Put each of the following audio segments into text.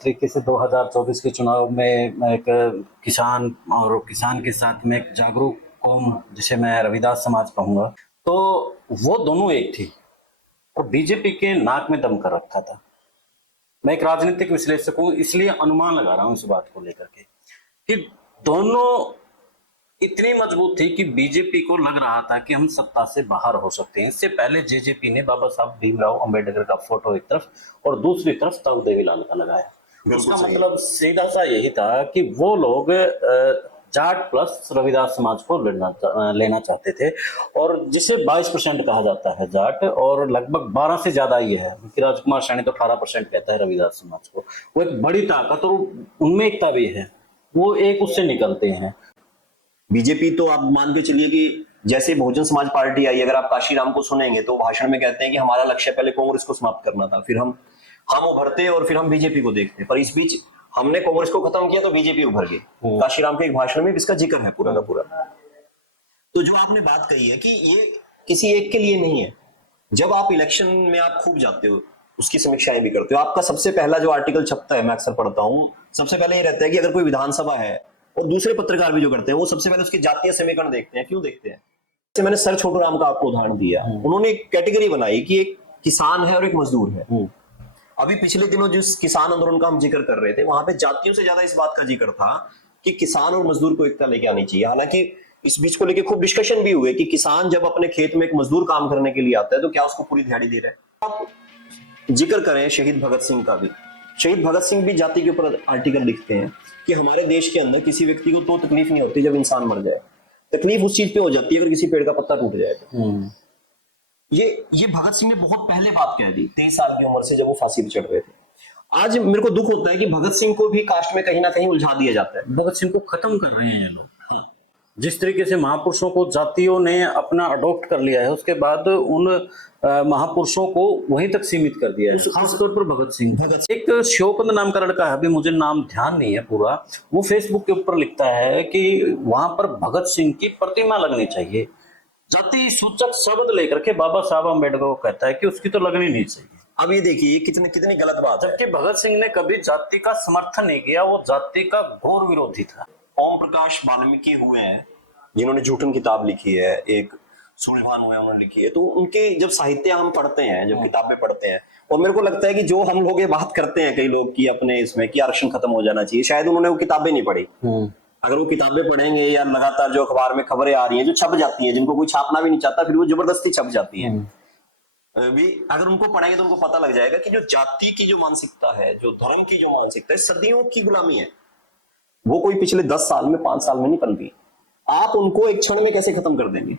जिस तरीके से 2024 के चुनाव में एक किसान और किसान के साथ में एक जागरूक कौम जिसे मैं रविदास समाज कहूँगा, तो वो दोनों एक थी और बीजेपी के नाक में दम कर रखा था। मैं एक राजनीतिक विश्लेषक हूँ, इसलिए अनुमान लगा रहा हूँ इस बात को लेकर के कि दोनों इतनी मजबूत थी कि बीजेपी को लग रहा था कि हम सत्ता से बाहर हो सकते हैं। इससे पहले जेजेपी ने बाबा साहब भीमराव अंबेडकर का फोटो एक तरफ और दूसरी तरफ ताऊ देवीलाल का लगाया। उसका मतलब सीधा सा यही था कि वो लोग जाट प्लस रविदास समाज को लेना चाहते थे, और जिसे 22% कहा जाता है जाट, और लगभग 12 से ज्यादा ही है क्योंकि राजकुमार सैनी तो 18% कहता है रविदास समाज को। वो एक बड़ी ताकत और उनमें एकता भी है, वो एक उससे निकलते हैं। बीजेपी तो आप मान के चलिए कि जैसे बहुजन समाज पार्टी आई, अगर आप काशीराम को सुनेंगे तो भाषण में कहते हैं कि हमारा लक्ष्य पहले कांग्रेस को समाप्त करना था, फिर हम उभरते और फिर हम बीजेपी को देखते, पर इस बीच हमने कांग्रेस को खत्म किया तो बीजेपी उभर गई। काशीराम के एक भाषण में इसका जिक्र है पूरा का पूरा। तो जो आपने बात कही है कि ये किसी एक के लिए नहीं है, जब आप इलेक्शन में आप खूब जाते हो, उसकी समीक्षाएं भी करते हो, आपका सबसे पहला जो आर्टिकल छपता है, मैं अक्सर पढ़ता हूँ, सबसे पहले ये रहता है कि अगर कोई विधानसभा है, और दूसरे पत्रकार भी जो करते हैं वो सबसे पहले उसके जातीय समीकरण देखते हैं। क्यों देखते हैं? जैसे मैंने सर छोटू राम का आपको उदाहरण दिया, उन्होंने एक कैटेगरी बनाई कि एक किसान है और एक मजदूर है। अभी पिछले दिनों जिस किसान आंदोलन का हम जिक्र कर रहे थे, वहां पे जातियों से ज्यादा इस बात का जिक्र था कि किसान और मजदूर को एकता लेके आनी चाहिए। हालांकि इस बीच को लेके खूब डिस्कशन भी हुए कि किसान जब अपने खेत में एक मजदूर काम करने के लिए आता है तो क्या उसको पूरी दिहाड़ी दे रहे हैं। आप जिक्र करें शहीद भगत सिंह का भी, शहीद भगत सिंह भी जाति के ऊपर आर्टिकल लिखते हैं कि हमारे देश के अंदर किसी व्यक्ति को तो तकलीफ नहीं होती जब इंसान मर जाए, तकलीफ उस चीज पे हो जाती है अगर किसी पेड़ का पत्ता टूट जाए तो। ये भगत सिंह ने बहुत पहले बात कह दी 23 साल की उम्र से, जब वो फांसी पे चढ़ रहे थे। आज मेरे को दुख होता है कि भगत सिंह को भी कास्ट में कहीं ना कहीं उलझा दिया जाता है। भगत सिंह को खत्म कर रहे हैं ये लोग। जिस तरीके से महापुरुषों को जातियों ने अपना अडॉप्ट कर लिया है, उसके बाद उन महापुरुषों को वहीं तक सीमित कर दिया है, खासतौर पर भगत सिंह। एक शोकंद नाम का लड़का है, अभी मुझे नाम ध्यान नहीं है पूरा, वो फेसबुक के ऊपर लिखता है कि वहां पर भगत सिंह की प्रतिमा लगनी चाहिए। जाति सूचक शब्द लेकर के बाबा साहब अम्बेडकर को कहता है कि उसकी तो लगनी नहीं चाहिए। अब ये देखिए कितनी गलत बात है। जबकि भगत सिंह ने कभी जाति का समर्थन नहीं किया, वो जाति का घोर विरोधी था। ओम प्रकाश वाल्मीकि हुए हैं जिन्होंने जूठन किताब लिखी है, एक सूर्यभान हुए उन्होंने लिखी है, तो उनके जब साहित्य हम पढ़ते हैं, जब किताबें पढ़ते हैं, और मेरे को लगता है कि जो हम लोग ये बात करते हैं कई लोग की अपने इसमें कि आरक्षण खत्म हो जाना चाहिए, शायद उन्होंने वो किताबें नहीं पढ़ी। अगर वो किताबें पढ़ेंगे या लगातार जो अखबार में खबरें आ रही हैं जो छप जाती हैं, जिनको कोई छापना भी नहीं चाहता, फिर वो जबरदस्ती छप जाती है, भी अगर उनको पढ़ेंगे तो उनको पता लग जाएगा कि जो जाति की जो मानसिकता है, जो धर्म की जो मानसिकता है, सदियों की गुलामी है, वो कोई पिछले 10 साल में 5 साल में नहीं पनपी। आप उनको एक क्षण में कैसे खत्म कर देंगे?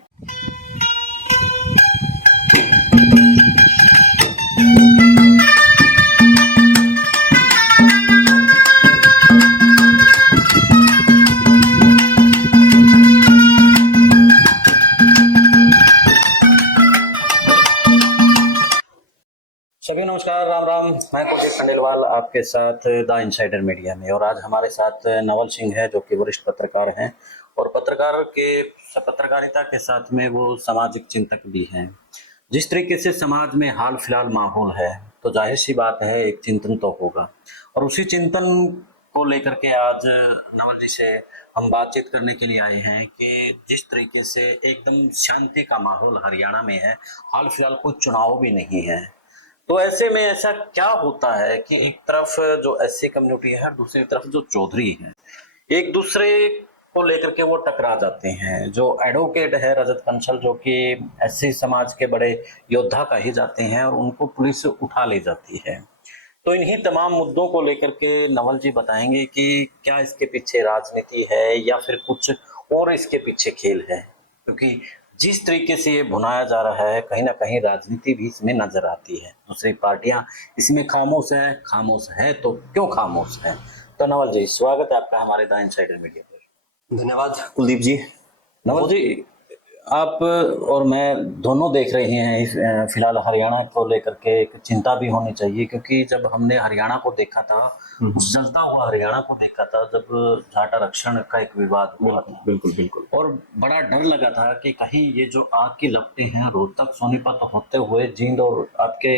सभी नमस्कार, राम राम। मैं कोशिश खंडेलवाल आपके साथ द इनसाइडर मीडिया में, और आज हमारे साथ नवल सिंह है जो कि वरिष्ठ पत्रकार हैं, और पत्रकारिता के साथ में वो सामाजिक चिंतक भी हैं। जिस तरीके से समाज में हाल फिलहाल माहौल है, तो जाहिर सी बात है एक चिंतन तो होगा, और उसी चिंतन को लेकर के आज नवल जी से हम बातचीत करने के लिए आए हैं कि जिस तरीके से एकदम शांति का माहौल हरियाणा में है, हाल फिलहाल कोई चुनाव भी नहीं है, तो ऐसे में ऐसा क्या होता है कि एक तरफ जो एससी कम्युनिटी है, दूसरी तरफ जो चौधरी है, एक दूसरे को लेकर के वो टकरा जाते हैं। जो एडवोकेट है रजत कंसल, जो कि एससी समाज के बड़े योद्धा कहे जाते हैं, और उनको पुलिस उठा ले जाती है। तो इन्हीं तमाम मुद्दों को लेकर के नवल जी बताएंगे कि क्या इसके पीछे राजनीति है या फिर कुछ और इसके पीछे खेल है, क्योंकि जिस तरीके से ये भुनाया जा रहा है, कहीं ना कहीं राजनीति भी इसमें नजर आती है। दूसरी पार्टियां इसमें खामोश है तो क्यों खामोश है? तो नवल जी, स्वागत है आपका हमारे द इनसाइडर मीडिया पर। धन्यवाद कुलदीप जी। नवल जी, आप और मैं दोनों देख रहे हैं फिलहाल हरियाणा को लेकर के एक चिंता भी होनी चाहिए, क्योंकि जब हमने हरियाणा को देखा था, उस जलता हुआ हरियाणा को देखा था, जब जाट आरक्षण का एक विवाद हुआ था, बिल्कुल, और बड़ा डर लगा था कि कहीं ये जो आग की लपटें हैं रोहतक सोनीपत होते हुए जींद और आपके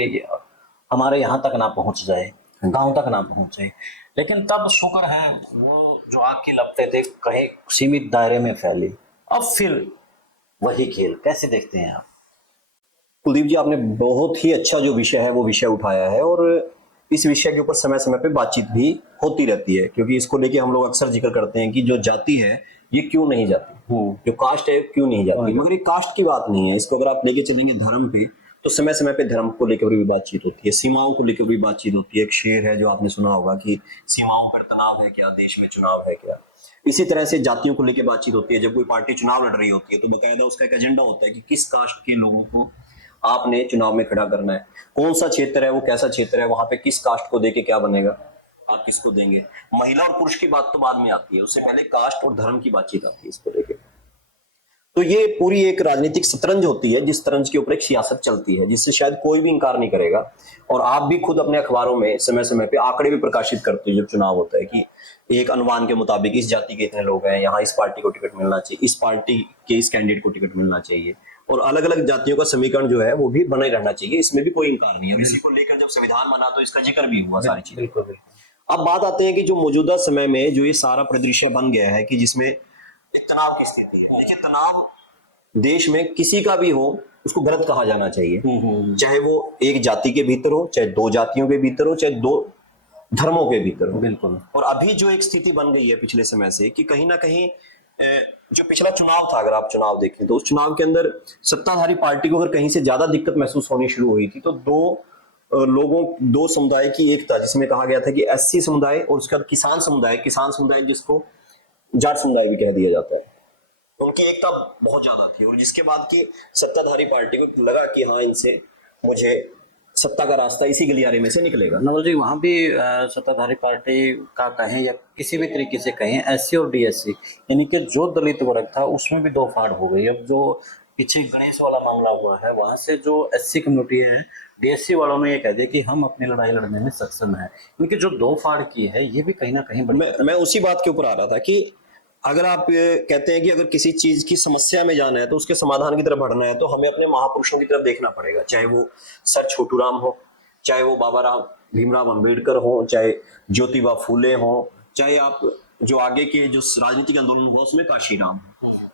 हमारे यहाँ तक ना पहुंच जाए। गांव तक ना पहुंचे। लेकिन तब शुक्र है वो जो आग की लपटें थे कहीं सीमित दायरे में फैली। अब फिर वही खेल, कैसे देखते हैं आप? कुलदीप जी, आपने बहुत ही अच्छा जो विषय है वो विषय उठाया है, और इस विषय के ऊपर समय समय पे बातचीत भी होती रहती है, क्योंकि इसको लेके हम लोग अक्सर जिक्र करते हैं कि जो जाति है ये क्यों नहीं जाती, जो कास्ट है क्यों नहीं जाती। मगर ये कास्ट की बात नहीं है, इसको अगर आप लेके चलेंगे धर्म पे, तो समय समय पे धर्म को लेकर भी बातचीत होती है, सीमाओं को लेकर भी बातचीत होती है। एक शेर है जो आपने सुना होगा कि सीमाओं पर तनाव है क्या, देश में चुनाव है क्या। इसी तरह से जातियों को लेकर बातचीत होती है। जब कोई पार्टी चुनाव लड़ रही होती है तो बकायदा उसका एक एजेंडा होता है कि किस कास्ट के लोगों को आपने चुनाव में खड़ा करना है, कौन सा क्षेत्र है, वो कैसा क्षेत्र है, वहां पे किस कास्ट को देके क्या बनेगा, आप किसको देंगे। महिला और पुरुष की बात तो बाद में आती है, उससे पहले कास्ट और धर्म की बातचीत आती है इसको लेके। तो ये पूरी एक राजनीतिक शतरंज होती है, जिस शतरंज के ऊपर एक सियासत चलती है, जिससे शायद कोई भी इंकार नहीं करेगा। और आप भी खुद अपने अखबारों में समय समय पे आंकड़े भी प्रकाशित करते हो जब चुनाव होता है, कि एक अनुमान के मुताबिक इस जाति के इतने लोग हैं, यहाँ इस पार्टी को टिकट मिलना चाहिए, इस पार्टी के इस कैंडिडेट को टिकट मिलना चाहिए, और अलग अलग जातियों का समीकरण जो है वो भी बना ही रहना चाहिए, इसमें भी कोई इंकार नहीं है। इसी को लेकर जब संविधान बना तो इसका जिक्र भी हुआ, सारी चीजें। अब बात आते हैं कि जो मौजूदा समय में जो ये सारा परिदृश्य बन गया है, कि जिसमें एक तनाव की स्थिति है। देखिए, तनाव देश में किसी का भी हो उसको गलत कहा जाना चाहिए, चाहे वो एक जाति के भीतर हो, चाहे दो जातियों के भीतर हो, चाहे दो धर्मों के भीतर हो। बिल्कुल। और अभी जो एक स्थिति बन गई है पिछले समय से, कि कहीं ना कहीं जो पिछला चुनाव था, अगर आप चुनाव देखें तो उस चुनाव के अंदर सत्ताधारी पार्टी को अगर कहीं से ज्यादा दिक्कत महसूस होनी शुरू हुई थी, तो दो समुदाय की एकता, जिसमें कहा गया था कि एससी समुदाय और उसके बाद किसान समुदाय जिसको जाट समुदाय भी कह दिया जाता है, उनकी एकता बहुत ज्यादा थी। और जिसके बाद की सत्ताधारी पार्टी को लगा कि हाँ, इनसे मुझे सत्ता का रास्ता इसी गलियारे में से निकलेगा। नवल जी, वहाँ भी सत्ताधारी पार्टी का कहें या किसी भी तरीके से कहें, एससी और डीएससी यानी कि जो दलित वर्ग था उसमें भी दो फाड़ हो गई। अब जो पीछे गणेश वाला मामला हुआ है, वहां से जो एससी कम्युनिटी है, डीएससी वालों ने ये कह दिया कि हम अपनी लड़ाई लड़ने में सक्षम है। क्योंकि जो दो फाड़ की है ये भी कहीं ना कहीं मैं उसी बात के ऊपर आ रहा था कि अगर आप कहते हैं कि अगर किसी चीज की समस्या में जाना है तो उसके समाधान की तरफ बढ़ना है, तो हमें अपने महापुरुषों की तरफ देखना पड़ेगा, चाहे वो सर छोटू राम हो, चाहे वो बाबा राम भीमराव अंबेडकर हो, चाहे ज्योतिबा फूले हो, चाहे आप जो आगे के जो राजनीतिक आंदोलन हुआ उसमें काशीराम,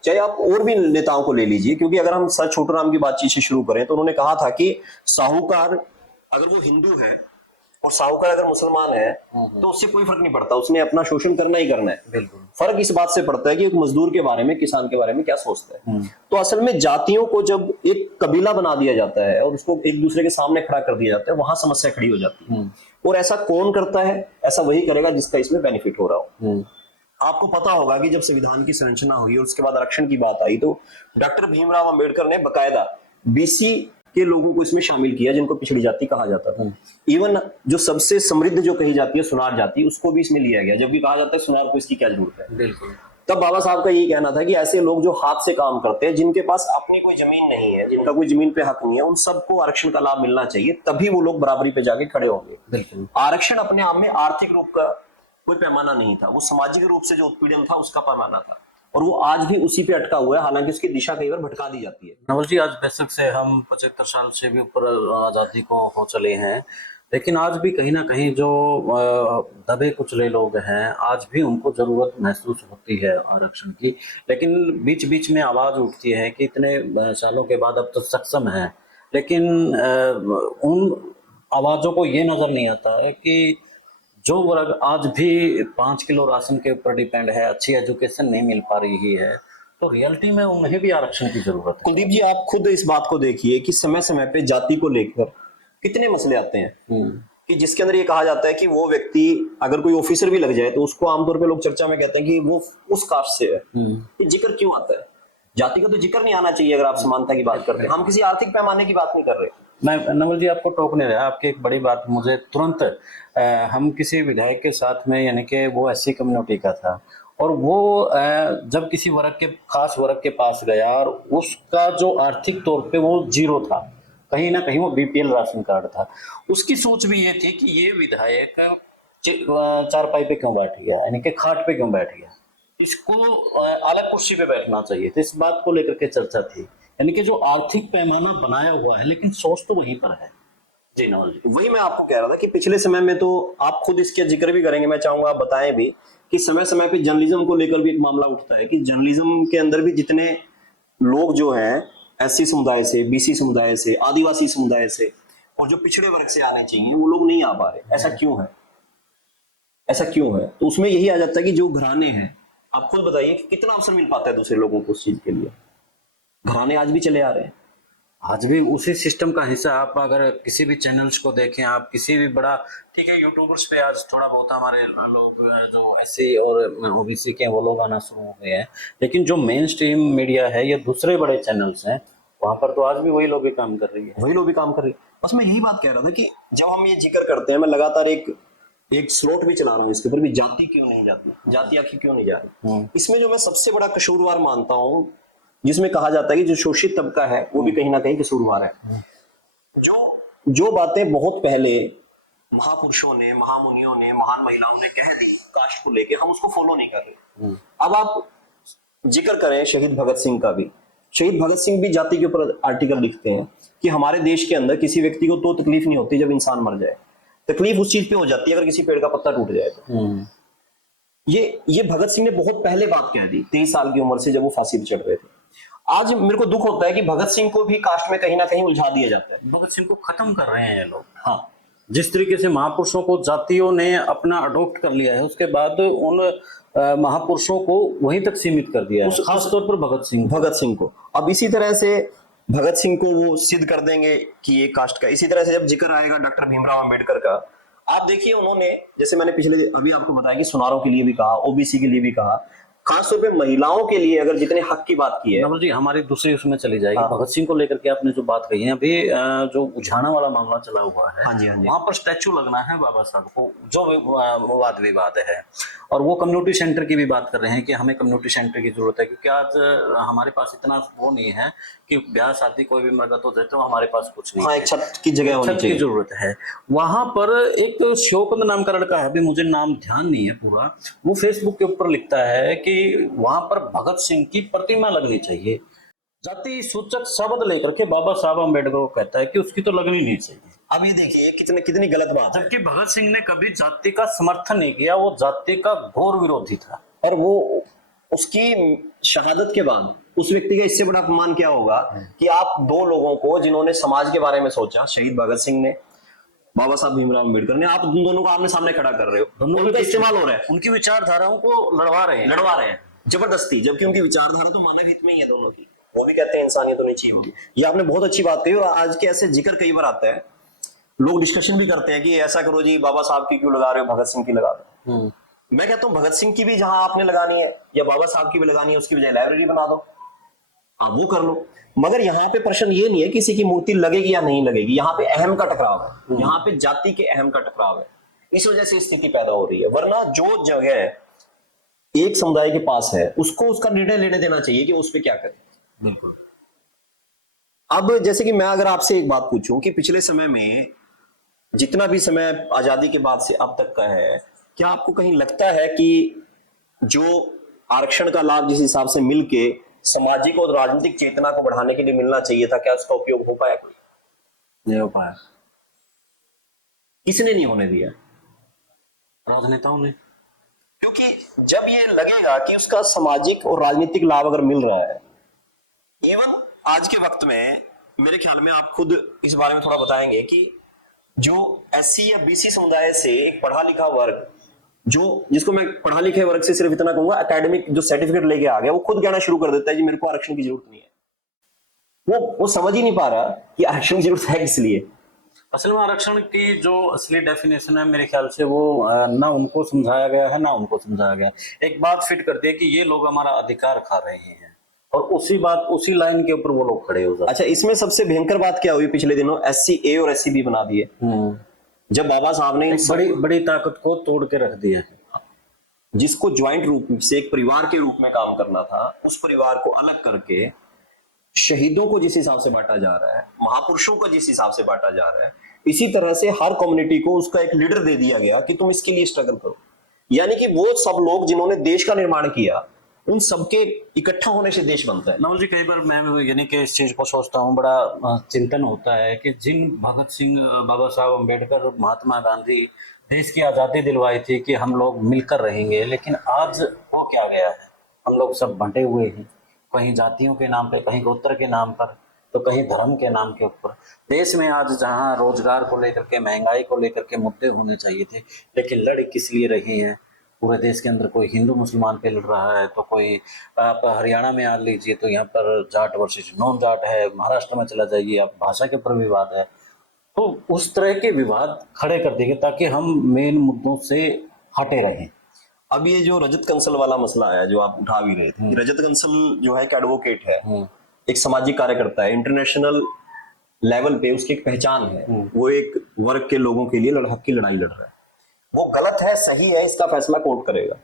चाहे आप और भी नेताओं को ले लीजिए। क्योंकि अगर हम सर छोटू राम की बातचीत से शुरू करें तो उन्होंने कहा था कि साहूकार अगर वो हिंदू है और साहूकार अगर मुसलमान है तो उससे कोई फर्क नहीं पड़ता, उसने अपना शोषण करना ही करना है। बिल्कुल। फर्क इस बात से पड़ता है कि एक मजदूर के बारे में, किसान के बारे में क्या सोचता है। तो असल में जातियों को जब एक कबीला बना दिया जाता है और उसको एक दूसरे के सामने खड़ा कर दिया जाता है, वहां समस्या खड़ी हो जाती है। और ऐसा कौन करता है? ऐसा वही करेगा जिसका इसमें बेनिफिट हो रहा हो। आपको पता होगा कि जब संविधान की संरचना हुई और उसके बाद आरक्षण की बात आई, तो डॉक्टर भीमराव अंबेडकर ने बकायदा बीसी के लोगों को इसमें शामिल किया, जिनको पिछड़ी जाति कहा जाता था। इवन जो सबसे समृद्ध जो कही जाती है सुनार जाति, उसको भी इसमें लिया गया, जबकि कहा जाता है सुनार को इसकी क्या जरूरत है। बिल्कुल। तब बाबा साहब का यही कहना था कि ऐसे लोग जो हाथ से काम करते हैं, जिनके पास अपनी कोई जमीन नहीं है, जिनका कोई जमीन पे हक नहीं है, उन सबको आरक्षण का लाभ मिलना चाहिए, तभी वो लोग बराबरी पे जाके खड़े होंगे। बिल्कुल। आरक्षण अपने आप में आर्थिक रूप का कोई पैमाना नहीं था, वो सामाजिक रूप से जो उत्पीड़न था उसका पैमाना था, और वो आज भी उसी पे अटका हुआ है, हालांकि उसकी दिशा कई बार भटका दी जाती है। नवल जी, आज बेशक से हम 75 साल से भी ऊपर आज़ादी को हो चले हैं, लेकिन आज भी कहीं ना कहीं जो दबे कुचले लोग हैं, आज भी उनको जरूरत महसूस होती है आरक्षण की। लेकिन बीच बीच में आवाज उठती है कि इतने सालों के बाद अब तो सक्षम है, लेकिन उन आवाजों को ये नजर नहीं आता है कि जो वर्ग आज भी 5 किलो राशन के ऊपर डिपेंड है, अच्छी एजुकेशन नहीं मिल पा रही है, तो रियलिटी में उन्हें भी आरक्षण की जरूरत है। कुलदीप जी, आप खुद इस बात को देखिए कि समय समय पे जाति को लेकर कितने मसले आते हैं, कि जिसके अंदर ये कहा जाता है कि वो व्यक्ति अगर कोई ऑफिसर भी लग जाए तो उसको आमतौर पे लोग चर्चा में कहते हैं कि वो उस कास्ट से है। ये जिक्र क्यों आता है? जाति का तो जिक्र नहीं आना चाहिए अगर आप समानता की बात करते हैं। हम किसी आर्थिक पैमाने की बात नहीं कर रहे। मैं नवल जी आपको टोक नहीं रहा, आपकी एक बड़ी बात मुझे तुरंत हम किसी विधायक के साथ में, यानी कि वो एससी कम्युनिटी का था, और वो जब किसी वर्ग के खास वर्ग के पास गया और उसका जो आर्थिक तौर पे वो जीरो था, कहीं ना कहीं वो बीपीएल राशन कार्ड था, उसकी सोच भी ये थी कि ये विधायक चारपाई पे क्यों बैठ गया, यानी कि खाट पे क्यों बैठ गया, इसको अलग कुर्सी पे बैठना चाहिए। तो इस बात को लेकर के चर्चा थी, यानी कि जो आर्थिक पैमाना बनाया हुआ है, लेकिन सोच तो वहीं पर है जी नवल जी। वही मैं आपको कह रहा था कि पिछले समय में तो आप खुद इसका जिक्र भी करेंगे, मैं चाहूंगा आप बताएं भी कि समय समय पे जर्नलिज्म को लेकर भी एक मामला उठता है कि जर्नलिज्म के अंदर भी जितने लोग जो हैं एससी समुदाय से, बीसी समुदाय से, आदिवासी समुदाय से और जो पिछड़े वर्ग से आने चाहिए वो लोग नहीं आ पा रहे। ऐसा क्यों है? ऐसा क्यों है? तो उसमें यही आ जाता है कि जो घराने हैं, आप खुद बताइए कि कितना अवसर मिल पाता है दूसरे लोगों को उस चीज के लिए। घराने आज भी चले आ रहे हैं। आज भी उसी सिस्टम का हिस्सा। आप अगर किसी भी चैनल्स को देखें, आप किसी भी बड़ा, ठीक है यूट्यूबर्स पे आज थोड़ा बहुत हमारे लोग जो एससी और ओबीसी के वो लोग आना शुरू हो गए हैं, लेकिन जो मेन स्ट्रीम मीडिया है या दूसरे बड़े चैनल्स हैं वहां पर तो आज भी वही लोग भी काम कर रही है। वही लोग भी काम कर रहे हैं। बस मैं यही बात कह रहा था कि जब हम ये जिक्र करते हैं, मैं लगातार एक स्लॉट भी चला रहा हूँ इसके ऊपर भी, जाति क्यों नहीं जाती, जाति आखिर क्यों नहीं जा रही। इसमें जो मैं सबसे बड़ा कसूरवार मानता हूँ, जिसमें कहा जाता है कि जो शोषित तबका है वो भी कहीं ना कहीं कसूरवार है। जो बातें बहुत पहले महापुरुषों ने, महामुनियों ने, महान महिलाओं ने कह दी कास्ट को लेके, हम उसको फॉलो नहीं कर रहे। अब आप जिक्र करें शहीद भगत सिंह का भी, शहीद भगत सिंह भी जाति के ऊपर आर्टिकल लिखते हैं कि हमारे देश के अंदर किसी व्यक्ति को तो तकलीफ नहीं होती जब इंसान मर जाए, तकलीफ उस चीज पे हो जाती है अगर किसी पेड़ का पत्ता टूट जाए तो। ये भगत सिंह ने बहुत पहले बात कह दी 23 साल की उम्र से, जब वो फांसी पे चढ़ रहे थे। आज मेरे को दुख होता है कि भगत सिंह को भी कास्ट में कहीं ना कहीं उलझा दिया जाता है। भगत सिंह को खत्म कर रहे हैं ये लोग। हाँ, जिस तरीके से महापुरुषों को जातियों ने अपना अडॉप्ट कर लिया है, उसके बाद उन महापुरुषों को वहीं तक सीमित कर दिया है, खासतौर पर भगत सिंह को। अब इसी तरह से भगत सिंह को वो सिद्ध कर देंगे कि ये कास्ट का। इसी तरह से जब जिक्र आएगा डॉक्टर भीमराव अंबेडकर का, आप देखिए उन्होंने, जैसे मैंने पिछले अभी आपको बताया कि सुनारों के लिए भी कहा, ओबीसी के लिए भी कहा, खासतौर पे महिलाओं के लिए अगर जितने हक की बात की है। नवल जी, हमारी दूसरी उसमें चली जाएगी। हाँ। भगत सिंह को लेकर के आपने जो बात कही है, अभी जो उझाना वाला मामला चला हुआ है, हाँ जी, हाँ जी। वहां पर स्टैचू लगना है बाबा साहब को, जो वाद विवाद है, और वो कम्युनिटी सेंटर की भी बात कर रहे हैं कि हमें कम्युनिटी सेंटर की जरूरत है, क्योंकि आज हमारे पास इतना वो नहीं है कि ब्याह शादी कोई भी मरगत हो जाए तो हमारे पास कुछ नहीं। हाँ, एक छत की जगह होनी छत की चाहिए। जरूरत है। वहां पर एक शोकंद नाम का लड़का है, अभी मुझे नाम ध्यान नहीं है पूरा, वो फेसबुक के ऊपर लिखता है कि वहां पर भगत सिंह की प्रतिमा लगनी चाहिए। जाति सूचक शब्द लेकर के बाबा साहब अम्बेडकर को कहता है कि उसकी तो लगनी नहीं चाहिए। अब ये देखिए कितनी गलत बात है। जबकि भगत सिंह ने कभी जाति का समर्थन नहीं किया, वो जाति का घोर विरोधी था। और वो उसकी शहादत के बाद उस व्यक्ति का इससे बड़ा अपमान क्या होगा कि आप दो लोगों को जिन्होंने समाज के बारे में सोचा, शहीद भगत सिंह ने, बाबा साहब भीमराव अंबेडकर ने, आप उन दोनों को आमने सामने खड़ा कर रहे हो, दोनों का इस्तेमाल हो रहा है, उनकी विचारधाराओं को लड़वा रहे हैं जबरदस्ती, जबकि उनकी विचारधारा तो मानव हित में ही है दोनों की। वो भी कहते हैं इंसानियत होनी चाहिए होगी। ये आपने बहुत अच्छी बात कही। और आज के ऐसे जिक्र कई बार आता है, लोग डिस्कशन भी करते हैं कि ऐसा करो जी, बाबा साहब की क्यों लगा रहे हो, भगत सिंह की लगा दो। मैं कहता हूँ भगत सिंह की भी जहां आपने लगानी है या बाबा साहब की भी लगानी है, उसकी बजाय लाइब्रेरी बना दो, आप वो कर लो। मगर यहाँ पे प्रश्न ये नहीं है किसी की मूर्ति लगेगी या नहीं लगेगी, यहाँ पे अहम का टकराव है, यहाँ पे जाति के अहम का टकराव है। इस वजह से स्थिति पैदा हो रही है। वरना जो जगह एक समुदाय के पास है उसको उसका निर्णय लेने देना चाहिए कि उस पर क्या करें। बिल्कुल। अब जैसे कि मैं अगर आपसे एक बात पूछूं कि पिछले समय में जितना भी समय आजादी के बाद से अब तक का है, क्या आपको कहीं लगता है कि जो आरक्षण का लाभ जिस हिसाब से मिलके सामाजिक और राजनीतिक चेतना को बढ़ाने के लिए मिलना चाहिए था, क्या उसका उपयोग हो पाया? कोई नहीं हो पाया। किसने नहीं होने दिया? राजनेताओं ने। क्योंकि जब ये लगेगा कि उसका सामाजिक और राजनीतिक लाभ अगर मिल रहा है, इवन आज के वक्त में मेरे ख्याल में आप खुद इस बारे में थोड़ा बताएंगे कि जो एससी या बीसी समुदाय से एक पढ़ा लिखा वर्ग, जो जिसको मैं पढ़ा लिखे वर्ग से सिर्फ इतना कहूंगा एकेडमिक जो सर्टिफिकेट लेके आ गया, वो खुद कहना शुरू कर देता है जी मेरे को आरक्षण की जरूरत नहीं है। वो समझ ही नहीं पा रहा कि आरक्षण की जरूरत है किस लिए। असल में आरक्षण की जो असली डेफिनेशन है मेरे ख्याल से वो ना उनको समझाया गया है ना उनको समझाया गया है। एक बात फिट करती है कि ये लोग हमारा अधिकार खा रहे हैं, और उसी लाइन के ऊपर वो लोग खड़े हो जाते। अच्छा, इसमें सबसे भयंकर बात क्या हुई पिछले दिनों? SC A और SC B बना दिए। जब बाबा साहब ने बड़ी बड़ी ताकत को तोड़ के रख दिया है। जिसको ज्वाइंट रूप से एक परिवार के रूप में काम करना था, उस परिवार को अलग करके शहीदों को जिस हिसाब से बांटा जा रहा है, महापुरुषों को जिस हिसाब से बांटा जा रहा है, इसी तरह से हर कम्युनिटी को उसका एक लीडर दे दिया गया कि तुम इसके लिए स्ट्रगल करो। यानी कि वो सब लोग जिन्होंने देश का निर्माण किया, उन सबके इकट्ठा होने से देश बनता है। नवल जी, कई बार मैं यानी कि इस चीज को सोचता हूँ, बड़ा चिंतन होता है कि जिन भगत सिंह, बाबा साहब अम्बेडकर, महात्मा गांधी देश की आजादी दिलवाई थी कि हम लोग मिलकर रहेंगे, लेकिन आज वो क्या गया है, हम लोग सब बंटे हुए हैं, कहीं जातियों के नाम पे, कहीं गोत्र के नाम पर, तो कहीं धर्म के नाम के ऊपर। देश में आज जहां रोजगार को लेकर के, महंगाई को लेकर के मुद्दे होने चाहिए थे, लेकिन लड़ किस लिए रही हैं। पूरे देश के अंदर कोई हिंदू मुसलमान पे लड़ रहा है, तो कोई, आप हरियाणा में आ लीजिए तो यहाँ पर जाट वर्सेस नॉन जाट है, महाराष्ट्र में चला जाइए आप भाषा के ऊपर विवाद है। तो उस तरह के विवाद खड़े कर देंगे ताकि हम मेन मुद्दों से हटे रहें। अब ये जो रजत कंसल वाला मसला है जो आप उठा भी रहे थे, रजत कंसल जो है एक एडवोकेट है, एक सामाजिक कार्यकर्ता है, इंटरनेशनल लेवल पे उसकी एक पहचान है, वो एक वर्ग के लोगों के लिए हक की लड़ाई लड़ रहा है। वो गलत है सही है इसका फैसला कोर्ट करेगा,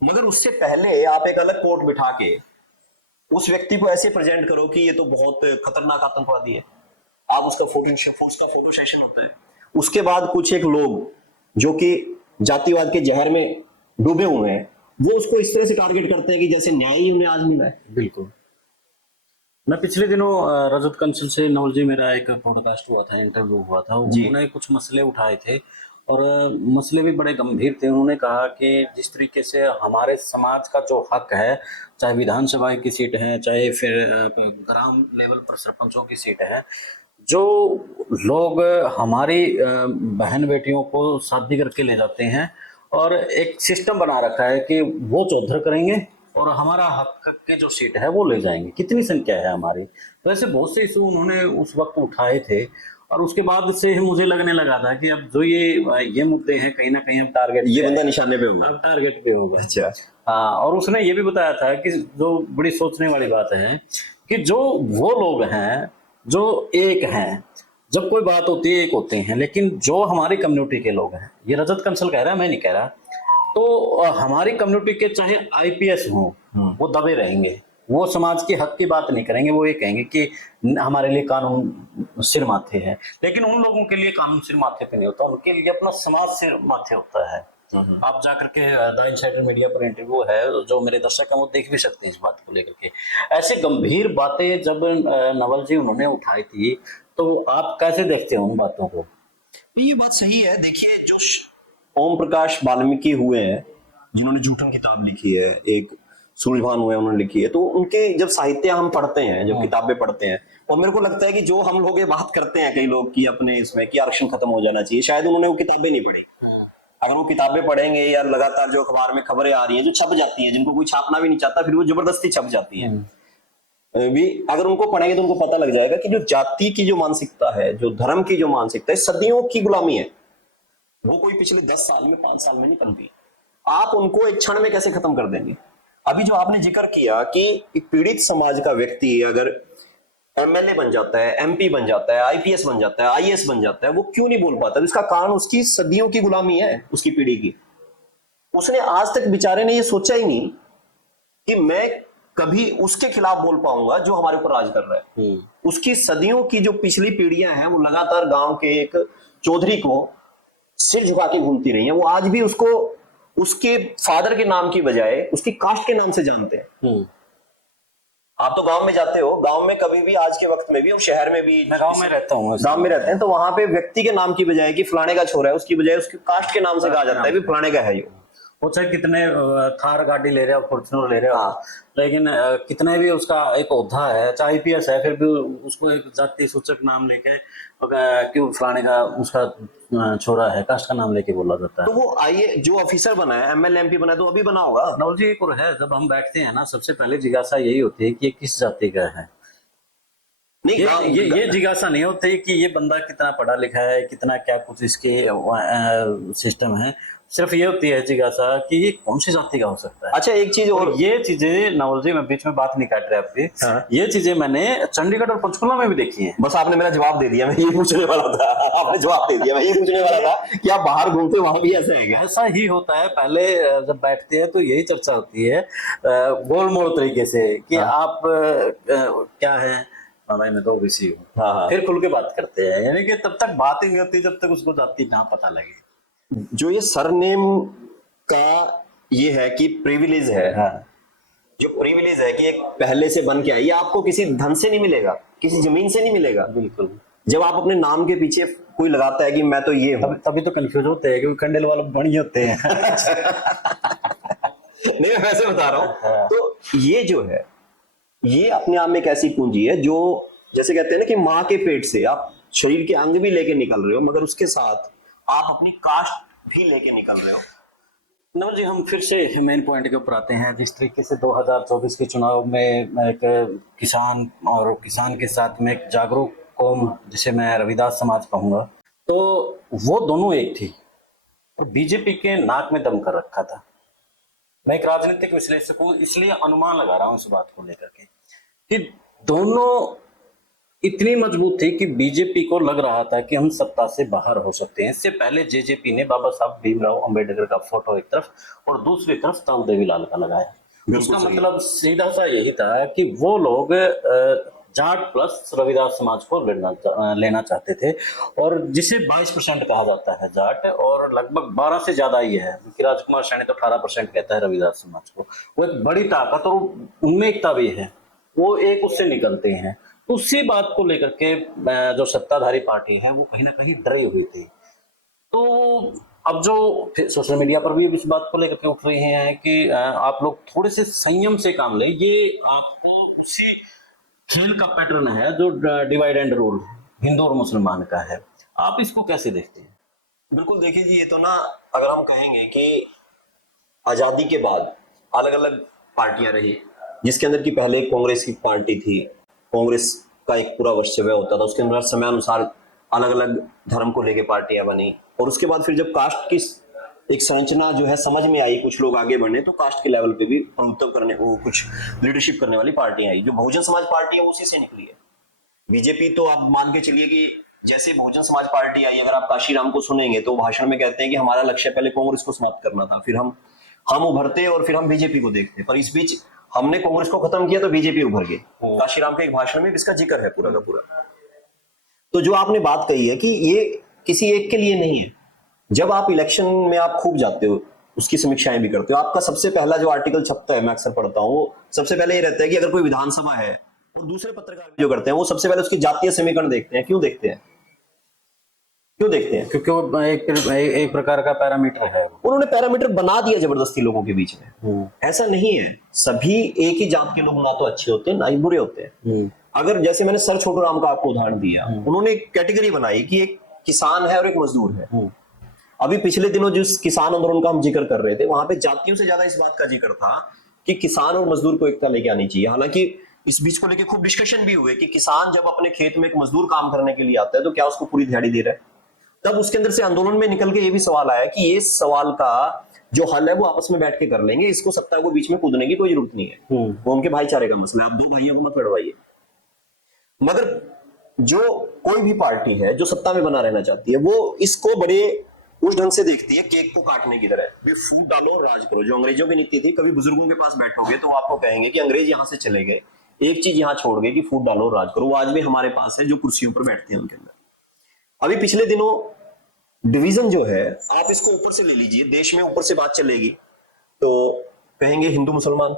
मगर उससे पहले आप एक अलग कोर्ट बिठा के उस व्यक्ति को ऐसे प्रेजेंट करो कि ये तो बहुत खतरनाक आतंकवादी है, आप उसका फोटो सेशन होता है, उसके बाद कुछ एक लोग जो कि जातिवाद के जहर में डूबे हुए हैं वो उसको इस तरह से टारगेट करते हैं कि जैसे न्याय ही उन्हें आज मिला है। बिल्कुल। मैं पिछले दिनों रजत कंसल से, नवल जी, मेरा एक पॉडकास्ट हुआ था, इंटरव्यू हुआ था, उन्होंने कुछ मसले उठाए थे और मसले भी बड़े गंभीर थे। उन्होंने कहा कि जिस तरीके से हमारे समाज का जो हक है, चाहे विधानसभा की सीट है, चाहे फिर ग्राम लेवल पर सरपंचों की सीट है, जो लोग हमारी बहन बेटियों को शादी करके ले जाते हैं और एक सिस्टम बना रखा है कि वो चौधर करेंगे और हमारा हक की जो सीट है वो ले जाएंगे, कितनी संख्या है हमारी। तो ऐसे बहुत से इशू उन्होंने उस वक्त उठाए थे और उसके बाद से मुझे लगने लगा था कि अब जो ये मुद्दे हैं कहीं ना कहीं अब टारगेट, ये बंदा निशाने पे होगा, अब टारगेट पे होगा। अच्छा। हाँ, और उसने ये भी बताया था कि जो बड़ी सोचने वाली बात है कि जो वो लोग हैं जो एक हैं, जब कोई बात होती है एक होते हैं, लेकिन जो हमारी कम्युनिटी के लोग हैं, ये रजत कंसल कह रहा है, मैं नहीं कह रहा, तो हमारी कम्युनिटी के चाहे आईपीएस हों, वो दबे रहेंगे, वो समाज के हक की बात नहीं करेंगे, वो ये कहेंगे कि हमारे लिए कानून सिर माथे है। लेकिन उन लोगों के लिए कानून सिर माथे पे नहीं होता, उनके लिए अपना समाज सिर माथे होता है। आप जाकर के द इनसाइडर मीडिया पर इंटरव्यू है, जो मेरे दर्शक हैं वो देख भी सकते हैं इस बात को लेकर के। ऐसे गंभीर बातें जब नवल जी उन्होंने उठाई थी, तो आप कैसे देखते हैं उन बातों को? ये बात सही है। देखिए, जो ओम प्रकाश वाल्मीकि हुए हैं जिन्होंने जूठन किताब लिखी है, एक सूर्यभान हुए उन्होंने लिखी है, तो उनके जब साहित्य हम पढ़ते हैं, जब किताबें पढ़ते हैं, और मेरे को लगता है कि जो हम लोग ये बात करते हैं कई लोग कि अपने इसमें कि आरक्षण खत्म हो जाना चाहिए, शायद उन्होंने वो किताबें नहीं पढ़ी। अगर वो किताबें पढ़ेंगे या लगातार जो अखबार में खबरें आ रही हैं जो छप जाती हैं, जिनको कोई छापना भी नहीं चाहता, फिर वो जबरदस्ती छप जाती है भी, अगर उनको पढ़ेंगे तो उनको पता लग जाएगा कि जो जाति की जो मानसिकता है, जो धर्म की जो मानसिकता है, सदियों की गुलामी है, वो कोई पिछले 10 साल में 5 साल में नहीं पनपी। आप उनको एक क्षण में कैसे खत्म कर देंगे? अभी जो आपने जिक्र किया कि एक पीड़ित समाज का व्यक्ति अगर एमएलए बन जाता है, एमपी बन जाता है, आईपीएस बन जाता है, आईएएस बन जाता है, वो क्यों नहीं बोल पाता? इसका कारण उसकी सदियों की गुलामी है, उसकी पीढ़ी की। उसने आज तक बेचारे ने ये सोचा ही नहीं कि मैं कभी उसके खिलाफ बोल पाऊंगा जो हमारे ऊपर राज कर रहा है। उसकी सदियों की जो पिछली पीढ़ियां हैं, वो लगातार गांव के एक चौधरी को सिर झुका के घूमती रही हैं। वो आज भी उसको उसके फादर के नाम की बजाय उसकी कास्ट के नाम से जानते हैं। आप तो गांव में जाते हो, गांव में कभी भी आज के वक्त में भी और शहर में भी, मैं गांव में रहता हूँ, गांव में रहते हैं, तो वहां पे व्यक्ति के नाम की बजाय कि फलाने का छोरा है, उसकी बजाय उसकी कास्ट के नाम से कहा जाता है भी फलाने का है ये। वो चाहे कितने थार गाड़ी ले रहे हो, फॉर्च्यूनर ले रहे हो, लेकिन कितने भी उसका एक ओहदा है, चाहे आईपीएस है, फिर भी उसको एक जाति सूचक नाम लेके क्यों फलाने का उसका छोरा है, कास्ट का नाम लेके बोला जाता है। तो वो आइए जो ऑफिसर बना है, एमएलए एमपी बना है, तो अभी बना होगा। नवल जी, एक और है, जब हम बैठते हैं ना, सबसे पहले जिज्ञासा यही होती है कि ये किस जाति का है। नहीं, ये जिज्ञासा नहीं होती कि ये बंदा कितना पढ़ा लिखा है, कितना क्या कुछ इसके सिस्टम है। सिर्फ ये होती है जिज्ञासा कि ये कौन सी जाति का हो सकता है। अच्छा, एक चीज और, ये चीजें नवल जी, मैं बीच में बात नहीं काट रहा आपकी, ये चीजें मैंने चंडीगढ़ और पंचकुला में भी देखी हैं। बस आपने मेरा जवाब दे दिया, मैं ये पूछने वाला था। आपने जवाब दे दिया, मैं ये पूछने वाला था कि आप बाहर घूमते वहां भी ऐसा है क्या? ऐसा ही होता है। पहले जब बैठते हैं तो यही चर्चा होती है गोलमोल तरीके से कि आप क्या है, भाई मैं तो ओबीसी हूँ, फिर खुल के बात करते हैं, यानी कि तब तक बात ही नहीं होती जब तक उसको जाति ना पता लगे। जो ये सरनेम का ये है कि प्रिविलेज है, जो प्रिविलेज है कि एक पहले से बन के आई, ये आपको किसी धन से नहीं मिलेगा, किसी जमीन से नहीं मिलेगा। बिल्कुल। जब आप अपने नाम के पीछे कोई लगाता है कि मैं तो ये हूं, तभी तो कंफ्यूज होते हैं क्योंकि कंडेल वाले बड़ी होते हैं। नहीं मैं वैसे बता रहा हूं। तो ये जो है, ये अपने आप में एक ऐसी पूंजी है जो, जैसे कहते हैं ना कि माँ के पेट से आप शरीर के अंग भी लेके निकल रहे हो, मगर उसके साथ आप अपनी कास्ट भी लेके निकल रहे हो। नवल जी, हम फिर से मेन पॉइंट के ऊपर आते हैं। जिस तरीके से 2024 के चुनाव में एक किसान और किसान के साथ में एक जागरूक कौम, जिसे मैं रविदास समाज कहूंगा, तो वो दोनों एक थी और बीजेपी के नाक में दम कर रखा था। मैं एक राजनीतिक विश्लेषक हूं, इसलिए अनुमान लगा रहा हूं इस बात को लेकर के कि दोनों इतनी मजबूत थी कि बीजेपी को लग रहा था कि हम सत्ता से बाहर हो सकते हैं। इससे पहले जेजेपी ने बाबा साहब भीमराव अंबेडकर का फोटो एक तरफ और दूसरी तरफ ताऊ देवीलाल का लगाया। उसका मतलब सीधा सा यही था कि वो लोग जाट प्लस रविदास समाज को लेना चाहते थे, और जिसे 22% कहा जाता है जाट, और लगभग 12 से ज्यादा ही है क्योंकि राजकुमार सैनी तो 18% कहता है रविदास समाज को। वो एक बड़ी ताकत और उनमें एकता भी है, वो एक उससे निकलते हैं। उसी बात को लेकर के जो सत्ताधारी पार्टी है वो कहीं ना कहीं डरी हुई थी। तो अब जो सोशल मीडिया पर भी इस बात को लेकर के उठ रहे हैं कि आप लोग थोड़े से संयम से काम लें, ये आपको उसी खेल का पैटर्न है जो डिवाइड एंड रूल हिंदू और मुसलमान का है। आप इसको कैसे देखते हैं? बिल्कुल, देखिए जी, ये तो ना, अगर हम कहेंगे कि आजादी के बाद अलग अलग पार्टियां रही, जिसके अंदर की पहले कांग्रेस की पार्टी थी, कांग्रेस का एक पूरा वर्चस्व होता था, उसके अंदर समय अनुसार अलग अलग धर्म को लेके पार्टियां बनी, और उसके बाद फिर जब कास्ट की एक संरचना जो है समझ में आई, कुछ लोग आगे बढ़ने, तो कास्ट के लेवल पे भी प्रभुत्व करने, वो कुछ लीडरशिप करने वाली पार्टियां आई। जो बहुजन समाज पार्टी है वो उसी से निकली है। बीजेपी तो आप मान के चलिए कि जैसे बहुजन समाज पार्टी आई, अगर आप काशीराम को सुनेंगे तो भाषण में कहते हैं कि हमारा लक्ष्य पहले कांग्रेस को समाप्त करना था, फिर हम उभरते और फिर हम बीजेपी को देखते, पर इस बीच हमने कांग्रेस को खत्म किया तो बीजेपी उभर गई। काशीराम के एक भाषण में इसका जिक्र है पूरा का पूरा। तो जो आपने बात कही है कि ये किसी एक के लिए नहीं है, जब आप इलेक्शन में आप खूब जाते हो, उसकी समीक्षाएं भी करते हो, आपका सबसे पहला जो आर्टिकल छपता है, मैं अक्सर पढ़ता हूँ, वो सबसे पहले ये रहता है कि अगर कोई विधानसभा है, और दूसरे पत्रकार जो करते हैं वो सबसे पहले उसकी जातीय समीकरण देखते हैं। क्यों देखते हैं? क्योंकि वो एक प्रकार का पैरामीटर है। उन्होंने पैरामीटर बना दिया जबरदस्ती लोगों के बीच में। ऐसा नहीं है, सभी एक ही जात के लोग ना तो अच्छे होते हैं ना ही बुरे होते हैं। अगर जैसे मैंने सर छोटू राम का आपको उदाहरण दिया, उन्होंने एक कैटेगरी बनाई कि एक किसान है और एक मजदूर है। अभी पिछले दिनों जिस किसान आंदोलन का हम जिक्र कर रहे थे, वहां पे जातियों से ज्यादा इस बात का जिक्र था कि किसान और मजदूर को एकता लेके आनी चाहिए। हालांकि इस बीच को लेके खूब डिस्कशन भी हुए कि किसान जब अपने खेत में एक मजदूर काम करने के लिए आता है तो क्या उसको पूरी दिहाड़ी दे रहा है। तब उसके अंदर से आंदोलन में निकल के ये भी सवाल आया कि ये सवाल का जो हल है वो आपस में बैठ के कर लेंगे, इसको सत्ता को बीच में कूदने की कोई जरूरत नहीं है। वो उनके भाईचारे का मसला है, आप दो भाइयों को मत लड़वाइए। मगर जो कोई भी पार्टी है जो सत्ता में बना रहना चाहती है, वो इसको बड़े उस ढंग से देखती है केक को काटने की तरह, भी फूट डालो और राज करो। जो अंग्रेजों की नीति थी, कभी बुजुर्गों के पास बैठोगे तो आपको कहेंगे कि अंग्रेज यहां से चले गए, एक चीज यहां छोड़ गए कि फूट डालो और राज करो। वो आज भी हमारे पास है, जो कुर्सियों पर बैठते हैं उनके अंदर। अभी पिछले दिनों डिवीजन जो है, आप इसको ऊपर से ले लीजिए, देश में ऊपर से बात चलेगी तो कहेंगे हिंदू मुसलमान,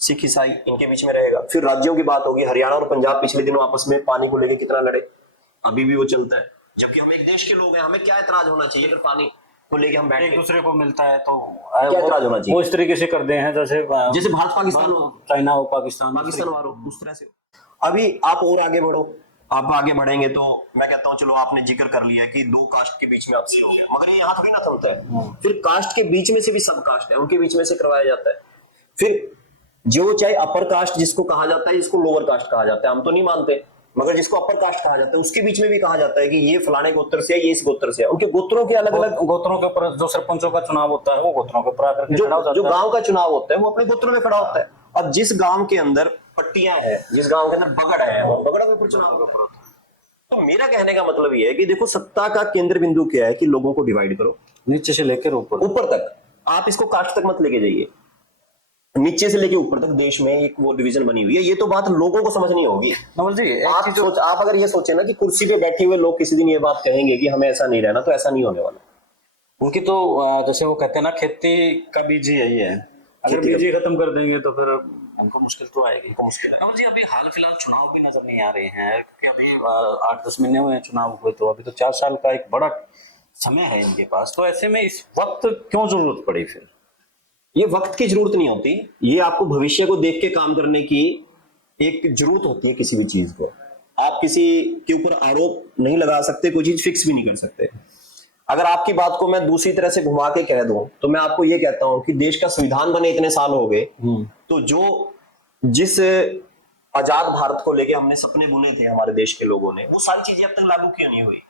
सिख ईसाई, इनके बीच में रहेगा। फिर राज्यों की बात होगी, हरियाणा और पंजाब पिछले दिनों आपस में पानी को लेकर कितना लड़े, अभी भी वो चलता है। जबकि हम एक देश के लोग हैं, हमें क्या एतराज होना चाहिए अगर पानी को लेके हम बैठ एक दूसरे को मिलता है तो क्या एतराज होना चाहिए? वो इस तरीके से कर दे हैं जैसे भारत पाकिस्तान हो, चाइना हो, पाकिस्तान वालों, उस तरह से। अभी आप और आगे बढ़ो, आप आगे बढ़ेंगे तो मैं कहता हूं चलो आपने जिक्र कर लिया कि दो कास्ट के बीच में आपसे हो गया, मगर ये यहाँ थोड़ी ना थमता है। फिर कास्ट के बीच में से भी सब कास्ट है, उनके बीच में से करवाया जाता है। फिर जो चाहे अपर कास्ट जिसको कहा जाता है, जिसको लोअर कास्ट कहा जाता है, हम तो नहीं मानते, मगर जिसको अपर कास्ट कहा जाता है उसके बीच में भी कहा जाता है कि ये फलाने गोत्र से है, ये इस गोत्र से है। उनके गोत्रों के अलग अलग, गोत्रों के ऊपर जो सरपंचों का चुनाव होता है वो गोत्रों के ऊपर आकर के खड़ा हो जाता है। जो गांव का चुनाव होता है वो अपने गोत्रों में खड़ा होता है। अब जिस गांव के अंदर पट्टियां हैं, जिस गांव के अंदर बगड़ है, वो बगड़ों के ऊपर चुनाव होता है। तो मेरा कहने का मतलब ये है कि देखो, सत्ता का केंद्र बिंदु क्या है कि लोगों को डिवाइड करो, नीचे से लेकर ऊपर तक। आप इसको कास्ट तक मत लेके जाइए, नीचे से लेके ऊपर तक देश में एक वो डिवीजन बनी हुई है। ये तो बात लोगों को समझनी होगी। नवल जी, आप अगर ये सोचे ना कि कुर्सी पे बैठे हुए लोग किसी दिन ये बात कहेंगे कि हमें ऐसा नहीं रहना, तो ऐसा नहीं होने वाला। उनकी तो जैसे वो कहते हैं ना, खेती का बीज ही यही है। अगर बीज ही खत्म कर देंगे तो फिर उनको मुश्किल तो आएगी। उनको मुश्किल है। राहुल जी, अभी हाल फिलहाल चुनाव भी नजर नहीं आ रहे हैं, क्योंकि अभी 8-10 महीने हुए हैं चुनाव हुए, तो अभी तो 4 साल का एक बड़ा समय है इनके पास। तो ऐसे में इस वक्त क्यों जरूरत पड़ी फिर? ये वक्त की जरूरत नहीं होती, ये आपको भविष्य को देख के काम करने की एक जरूरत होती है। किसी भी चीज को आप किसी के ऊपर आरोप नहीं लगा सकते, कोई चीज फिक्स भी नहीं कर सकते। अगर आपकी बात को मैं दूसरी तरह से घुमा के कह दूं तो मैं आपको ये कहता हूं कि देश का संविधान बने इतने साल हो गए, तो जिस आजाद भारत को लेके हमने सपने बुने थे हमारे देश के लोगों ने, वो सारी चीजें अब तक लागू क्यों नहीं हुई?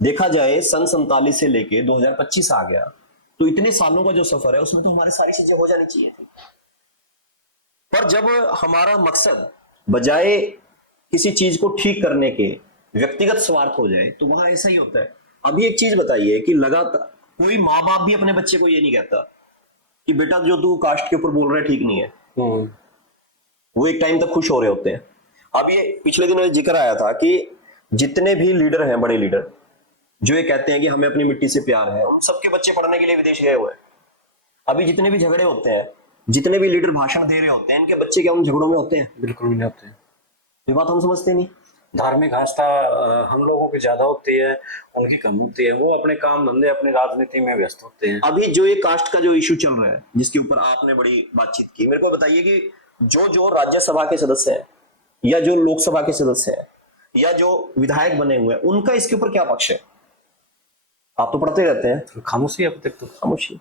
देखा जाए सन 47 से लेके 2025 आ गया, तो इतने सालों का जो सफर है उसमें तो हमारी सारी चीजें हो जानी चाहिए थी। पर जब हमारा मकसद बजाय किसी चीज को ठीक करने के व्यक्तिगत स्वार्थ हो जाए, तो वहां ऐसा ही होता है। अभी एक चीज बताइए कि लगातार कोई माँ बाप भी अपने बच्चे को ये नहीं कहता कि बेटा जो तू कास्ट के ऊपर बोल रहा है ठीक नहीं है। वो एक टाइम तक खुश हो रहे होते हैं। अब ये पिछले दिनों जिक्र आया था कि जितने भी लीडर हैं, बड़े लीडर, जो ये कहते हैं कि हमें अपनी मिट्टी से प्यार है, उन सबके बच्चे पढ़ने के लिए विदेश गए हुए हैं। अभी जितने भी झगड़े होते हैं, जितने भी लीडर भाषण दे रहे होते हैं, इनके बच्चे क्या उन झगड़ों में होते हैं? बिल्कुल नहीं होते। ये बात हम समझते नहीं। धार्मिक आस्था हम लोगों की ज्यादा होती है, उनकी कम होती है। वो अपने काम धंधे, अपनी राजनीति में व्यस्त होते हैं। अभी जो ये कास्ट का जो इशू चल रहा है, जिसके ऊपर आपने बड़ी बातचीत की, मेरे को बताइए कि जो राज्यसभा के सदस्य हैं या जो लोकसभा के सदस्य हैं या जो विधायक बने हुए हैं, उनका इसके ऊपर क्या पक्ष है? आप तो पढ़ते रहते हैं। खामोशी अब तक तो, खामोशी।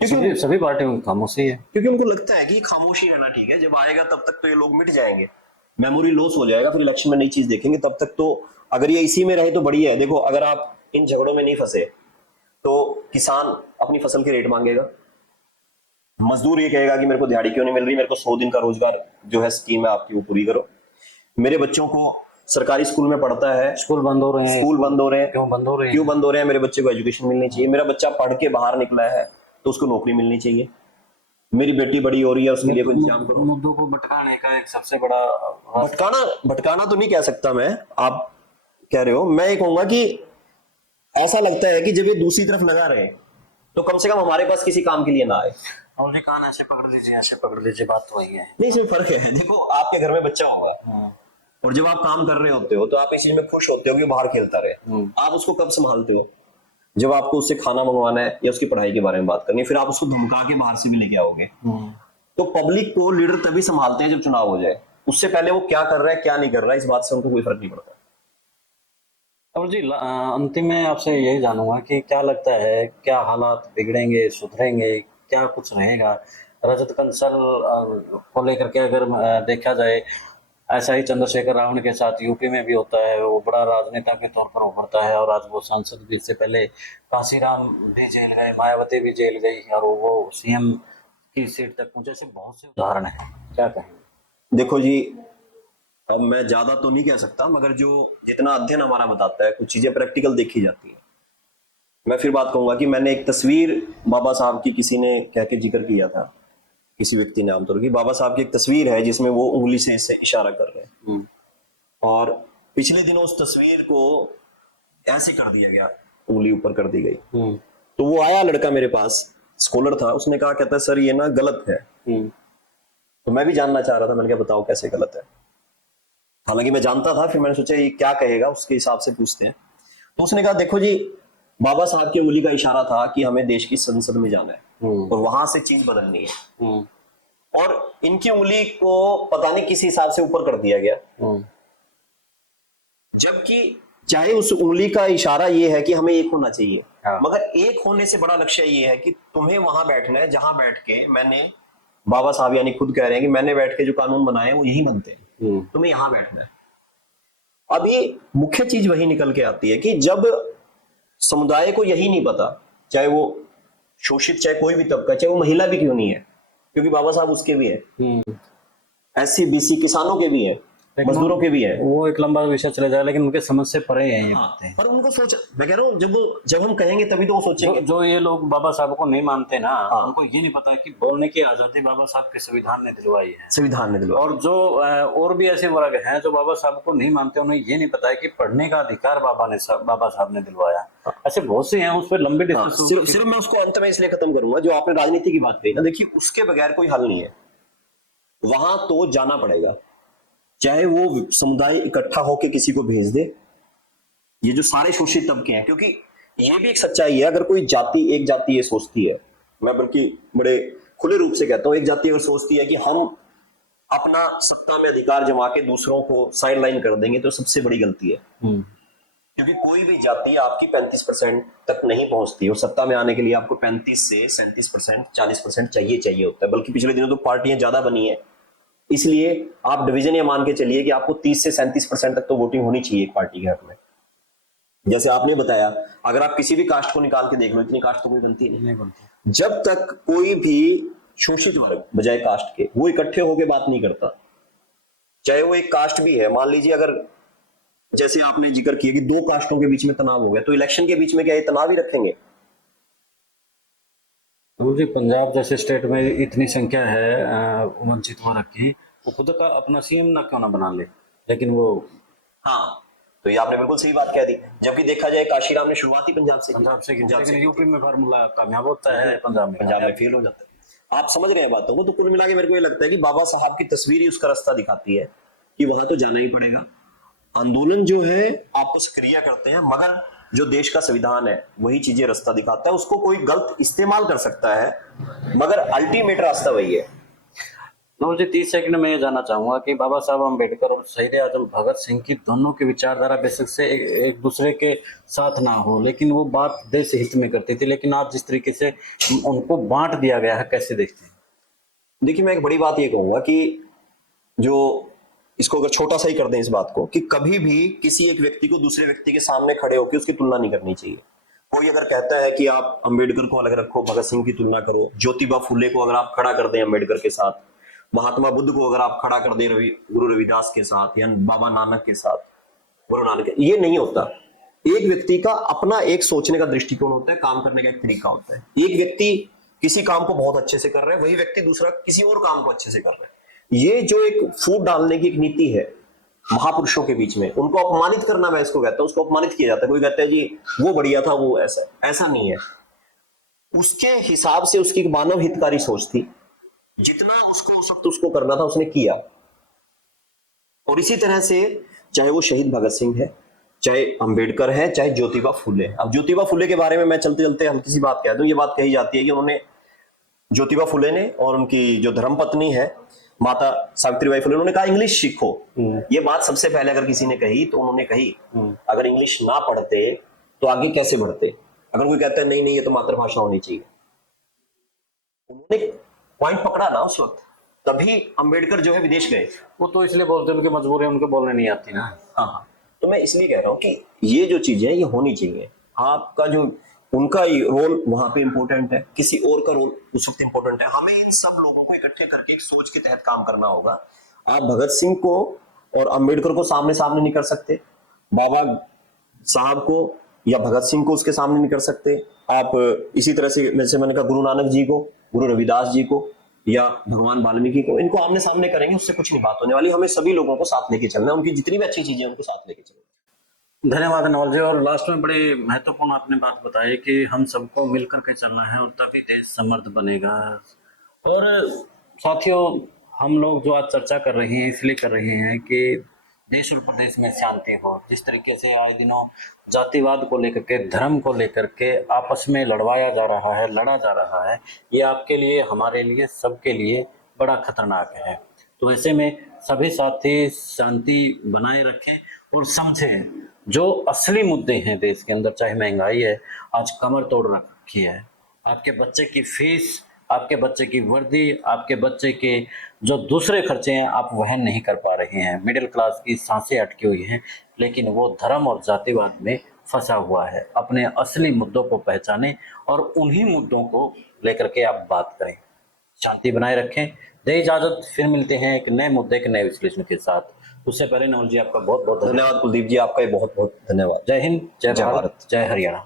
सभी पार्टियों में खामोशी है, क्योंकि उनको लगता है कि खामोशी रहना ठीक है, जब आएगा तब तक तो ये लोग मिट जाएंगे, मेमोरी लॉस हो जाएगा, फिर इलेक्शन में नई चीज देखेंगे, तब तक तो अगर ये इसी में रहे तो बढ़िया है। देखो, अगर आप इन झगड़ों में नहीं फंसे तो किसान अपनी फसल के रेट मांगेगा, मजदूर ये कहेगा कि मेरे को दिहाड़ी क्यों नहीं मिल रही, मेरे को 100 दिन का रोजगार जो है स्कीम है आपकी वो पूरी करो। मेरे बच्चों को सरकारी स्कूल में पढ़ता है, स्कूल बंद हो रहे हैं, स्कूल बंद हो रहे हैं, क्यों बंद हो रहे हैं? क्यों बंद हो रहे हैं? मेरे बच्चे को एजुकेशन मिलनी चाहिए। मेरा बच्चा पढ़ के बाहर निकला है तो उसको नौकरी मिलनी चाहिए। मेरी बेटी बड़ी हो रही है, उसके लिए कोई इंतजाम करो। मुद्दों को भटकाने का एक सबसे बड़ा भटकाना तो नहीं कह सकता मैं, आप कह रहे हो। मैं ये कहूंगा कि ऐसा लगता है कि जब ये दूसरी तरफ लगा रहे तो कम से कम हमारे पास किसी काम के लिए ना आए। हमने कान ऐसे पकड़ लीजिए, ऐसे पकड़ लीजिए, बात तो वही है। नहीं, इसमें फर्क है। देखो, आपके घर में बच्चा होगा और जब आप काम कर रहे होते हो तो आप इसी में खुश होते हो कि बाहर खेलता रहे। आप उसको कब संभालते हो? जब आपको उससे खाना मंगवाना है या उसकी पढ़ाई के बारे में बात करनी है, फिर आप उसको धमका के बाहर से भी लेके आओगे। तो पब्लिक को लीडर तभी संभालते हैं जब चुनाव हो जाए। उससे पहले वो क्या कर रहा है क्या नहीं कर रहा है, इस बात से उनको कोई फर्क नहीं पड़ता। और जी, अंतिम में आपसे यही जानूंगा कि क्या लगता है, क्या हालात बिगड़ेंगे, सुधरेंगे, क्या कुछ रहेगा? रजत कंसल को लेकर के अगर देखा जाए, ऐसा ही चंद्रशेखर रावण के साथ यूपी में भी होता है। वो बड़ा राजनेता के तौर पर उभरता है और आज वो सांसद भी। इससे पहले काशीराम भी जेल गए, मायावती भी जेल गई और वो सीएम की सीट तक पहुंचे। ऐसे बहुत से उदाहरण हैं, क्या कहेंगे? देखो जी, अब मैं ज्यादा तो नहीं कह सकता, मगर जो जितना अध्ययन हमारा बताता है, कुछ चीजें प्रैक्टिकल देखी जाती है। मैं फिर बात कहूंगा कि मैंने एक तस्वीर बाबा साहब की किसी ने कह के जिक्र किया था, किसी व्यक्ति ने आमतौर की। बाबा साहब की एक तस्वीर है जिसमें वो उंगली से इससे इशारा कर रहे हैं, और पिछले दिनों उस तस्वीर को ऐसे कर दिया गया, उंगली ऊपर कर दी गई। तो वो आया लड़का मेरे पास, स्कॉलर था, उसने कहा, कहता है सर ये ना गलत है। तो मैं भी जानना चाह रहा था, मैंने कहा बताओ कैसे गलत है। हालांकि मैं जानता था, फिर मैंने सोचा ये क्या कहेगा, उसके हिसाब से पूछते हैं। तो उसने कहा, देखो जी, बाबा साहब की उंगली का इशारा था कि हमें देश की संसद में जाना है और वहां से चीज बदलनी है, और इनकी उंगली को पता नहीं किस हिसाब से ऊपर कर दिया गया। जबकि चाहे उस उंगली का इशारा ये है कि हमें एक होना चाहिए, मगर एक होने से बड़ा लक्ष्य ये है कि तुम्हें वहां बैठना है जहां बैठ के मैंने, बाबा साहब यानी खुद कह रहे हैं कि मैंने बैठ के जो कानून बनाए वो यही बनते हैं, तुम्हें यहां बैठना है। अभी मुख्य चीज वही निकल के आती है कि जब समुदाय को यही नहीं पता, चाहे वो शोषित, चाहे कोई भी तबका, चाहे वो महिला भी क्यों नहीं है, क्योंकि बाबा साहब उसके भी है, एससी बीसी किसानों के भी है, मजदूरों के भी है। वो एक लंबा विषय चले जाए, लेकिन उनके समझ से परे हैं ये बातें। पर उनको सोच, मैं कह रहा हूँ, जब हम कहेंगे तभी तो वो सोचेंगे। जो ये लोग बाबा साहब को नहीं मानते ना, उनको ये नहीं पता कि बोलने की आजादी बाबा साहब के संविधान ने दिलवाई है, संविधान ने दिलवाई। और जो और भी ऐसे वर्ग हैं जो बाबा साहब को नहीं मानते, उन्हें ये नहीं पता है कि पढ़ने का अधिकार बाबा साहब ने दिलवाया। ऐसे बहुत से हैं, उस पर लंबी डिस्कशन। सिर्फ मैं उसको अंत में इसलिए खत्म करूंगा, जो आपने राजनीति की बात कही ना, देखिए उसके बगैर कोई हल नहीं है। वहां तो जाना पड़ेगा, चाहे वो समुदाय इकट्ठा होकर किसी को भेज दे, ये जो सारे शोषित तबके हैं, क्योंकि ये भी एक सच्चाई है, अगर कोई जाति, एक जाति ये सोचती है, मैं बल्कि बड़े खुले रूप से कहता हूं, एक जाति अगर सोचती है कि हम अपना सत्ता में अधिकार जमा के दूसरों को साइड लाइन कर देंगे, तो सबसे बड़ी गलती है। क्योंकि कोई भी जाति आपकी 35% तक नहीं पहुंचती, और सत्ता में आने के लिए आपको 35 से 37%, 40% चाहिए होता है। बल्कि पिछले दिनों तो पार्टियां ज्यादा बनी है, इसलिए आप डिवीजन ये मान के चलिए कि आपको 30 से 37% तक तो वोटिंग होनी चाहिए एक पार्टी के हक में। जैसे आपने बताया, अगर आप किसी भी कास्ट को निकाल के देख लो, इतनी कास्ट तो कोई बनती नहीं बनती। जब तक कोई भी शोषित वर्ग बजाय कास्ट के वो इकट्ठे होकर बात नहीं करता, चाहे वो एक कास्ट भी है, मान लीजिए अगर जैसे आपने जिक्र किया कि दो कास्टों के बीच में तनाव हो गया, तो इलेक्शन के बीच में क्या ये तनाव ही रखेंगे? मुझे पंजाब जैसे स्टेट में इतनी संख्या है वंचित वर्ग की, वो खुद का अपना सीएम ना क्यों ना बना ले, लेकिन वो, हाँ, तो ये आपने बिल्कुल सही बात कह दी। जबकि देखा जाए काशीराम ने शुरुआत ही पंजाब से लेकिन यूपी में फार्मूला कामयाब होता है, पंजाब में फेल हो जाता है। आप समझ रहे हैं बातों को? तो कुल मिला के मेरे को ये लगता है कि बाबा साहब की तस्वीर ही उसका रास्ता दिखाती है कि वहां तो जाना ही पड़ेगा। आंदोलन जो है आपको सक्रिय करते हैं, मगर जो देश का संविधान है वही चीजें रास्ता दिखाता है। उसको कोई गलत इस्तेमाल कर सकता है, मगर अल्टीमेट रास्ता वही है। मुझे 30 सेकंड में ये जानना चाहूंगा कि बाबा साहब अम्बेडकर और शहीद आजम भगत सिंह की दोनों की विचारधारा बेशक से एक दूसरे के साथ ना हो, लेकिन वो बात देश हित में करती थी। लेकिन आज जिस तरीके से उनको बांट दिया गया है, कैसे देखते हैं? देखिए, मैं एक बड़ी बात ये कहूंगा कि जो इसको अगर छोटा सा ही कर दें इस बात को, कि कभी भी किसी एक व्यक्ति को दूसरे व्यक्ति के सामने खड़े होकर उसकी तुलना नहीं करनी चाहिए। कोई अगर कहता है कि आप अम्बेडकर को अलग रखो, भगत सिंह की तुलना करो, ज्योतिबा फुले को अगर आप खड़ा कर दें अम्बेडकर के साथ, महात्मा बुद्ध को अगर आप खड़ा कर दें गुरु रविदास के साथ या बाबा नानक के साथ, गुरु नानक, ये नहीं होता। एक व्यक्ति का अपना एक सोचने का दृष्टिकोण होता है, काम करने का एक तरीका होता है। एक व्यक्ति किसी काम को बहुत अच्छे से कर रहा है, वही व्यक्ति दूसरा किसी और काम को अच्छे से कर रहा है। ये जो एक फूट डालने की एक नीति है महापुरुषों के बीच में, उनको अपमानित करना, मैं इसको कहता हूं, उसको अपमानित किया जाता है। कोई कहता है जी वो बढ़िया था, वो ऐसा नहीं है। उसके हिसाब से उसकी मानव हितकारी सोच थी, जितना उसको उस वक्त उसको करना था उसने किया। और इसी तरह से चाहे वो शहीद भगत सिंह है, चाहे अंबेडकर है, चाहे ज्योतिबा फुले। अब ज्योतिबा फुले के बारे में मैं चलते चलते हल्की सी बात कह दूं। ये बात कही जाती है कि उन्होंने, ज्योतिबा फुले ने और उनकी जो धर्मपत्नी है माता सावित्रीबाई फुले, उन्होंने कहा इंग्लिश सीखो। ये बात सबसे पहले अगर किसी ने कही तो उन्होंने कही अगर इंग्लिश ना पढ़ते तो आगे कैसे बढ़ते। अगर कोई कहता है नहीं नहीं ये तो मातृभाषा होनी चाहिए, उन्होंने पॉइंट पकड़ा ना उस वक्त, तभी अंबेडकर जो है विदेश गए। वो तो इसलिए बोलते हैं, उनकी मजबूरी, उनको बोलने नहीं आती ना। हाँ, तो मैं इसलिए कह रहा हूँ कि ये जो चीजें ये होनी चाहिए। आपका जो उनका रोल वहां पे इंपॉर्टेंट है, किसी और का रोल उस वक्त इंपॉर्टेंट है। हमें इन सब लोगों को इकट्ठे करके एक सोच के तहत काम करना होगा। आप भगत सिंह को और अंबेडकर को सामने सामने नहीं कर सकते, बाबा साहब को या भगत सिंह को उसके सामने नहीं कर सकते। आप इसी तरह से जैसे मैंने कहा गुरु नानक जी को, गुरु रविदास जी को या भगवान वाल्मीकि को, इनको आमने सामने करेंगे उससे कुछ नहीं बात होने वाली। हमें सभी लोगों को साथ लेके चलना है, उनकी जितनी भी अच्छी चीजें उनको साथ लेके चलना। धन्यवाद नवल जी। और लास्ट में बड़ी महत्वपूर्ण आपने बात बताई कि हम सबको मिलकर के चलना है और तभी देश समृद्ध बनेगा। और साथियों, हम लोग जो आज चर्चा कर रहे हैं इसलिए कर रहे हैं कि देश और प्रदेश में शांति हो। जिस तरीके से आए दिनों जातिवाद को लेकर के, धर्म को लेकर के आपस में लड़वाया जा रहा है, लड़ा जा रहा है, ये आपके लिए, हमारे लिए, सबके लिए बड़ा खतरनाक है। तो ऐसे में सभी साथी शांति बनाए रखें और समझें जो असली मुद्दे हैं देश के अंदर। चाहे महंगाई है, आज कमर तोड़ रखी है, आपके बच्चे की फीस, आपके बच्चे की वर्दी, आपके बच्चे के जो दूसरे खर्चे हैं आप वहन नहीं कर पा रहे हैं। मिडिल क्लास की सांसें अटकी हुई हैं, लेकिन वो धर्म और जातिवाद में फंसा हुआ है। अपने असली मुद्दों को पहचानें और उन्हीं मुद्दों को लेकर के आप बात करें, शांति बनाए रखें। दे इजाजत, फिर मिलते हैं एक नए मुद्दे के नए विश्लेषण के साथ। उससे पहले नवल जी आपका बहुत बहुत धन्यवाद। कुलदीप जी आपका बहुत बहुत धन्यवाद। जय हिंद, जय भारत, जय हरियाणा।